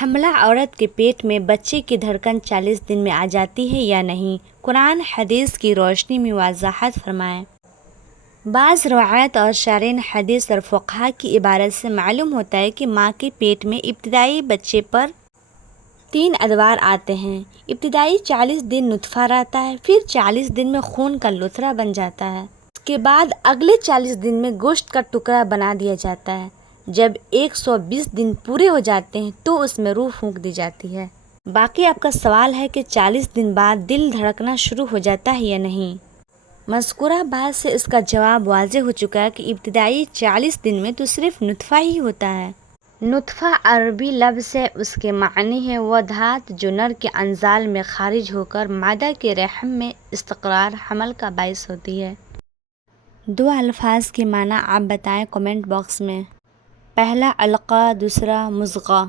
حاملہ عورت کے پیٹ میں بچے کی دھڑکن 40 دن میں آ جاتی ہے یا نہیں؟ قرآن حدیث کی روشنی میں وضاحت فرمائیں۔ بعض روایات اور شارحین حدیث اور فقہا کی عبارت سے معلوم ہوتا ہے کہ ماں کے پیٹ میں ابتدائی بچے پر 3 ادوار آتے ہیں۔ ابتدائی 40 دن نطفہ رہتا ہے، پھر 40 دن میں خون کا لوتھڑا بن جاتا ہے، اس کے بعد اگلے 40 دن میں گوشت کا ٹکڑا بنا دیا جاتا ہے۔ جب 120 دن پورے ہو جاتے ہیں تو اس میں روح پھونک دی جاتی ہے۔ باقی آپ کا سوال ہے کہ 40 دن بعد دل دھڑکنا شروع ہو جاتا ہے یا نہیں؟ مذکورہ بات سے اس کا جواب واضح ہو چکا ہے کہ ابتدائی 40 دن میں تو صرف نطفہ ہی ہوتا ہے۔ نطفہ عربی لفظ ہے، اس کے معنی ہے وہ دھات جو نر کے انزال میں خارج ہو کر مادہ کے رحم میں استقرار حمل کا باعث ہوتی ہے۔ 2 الفاظ کے معنی آپ بتائیں کمنٹ باکس میں۔ پہلا علقہ، دوسرا مضغہ۔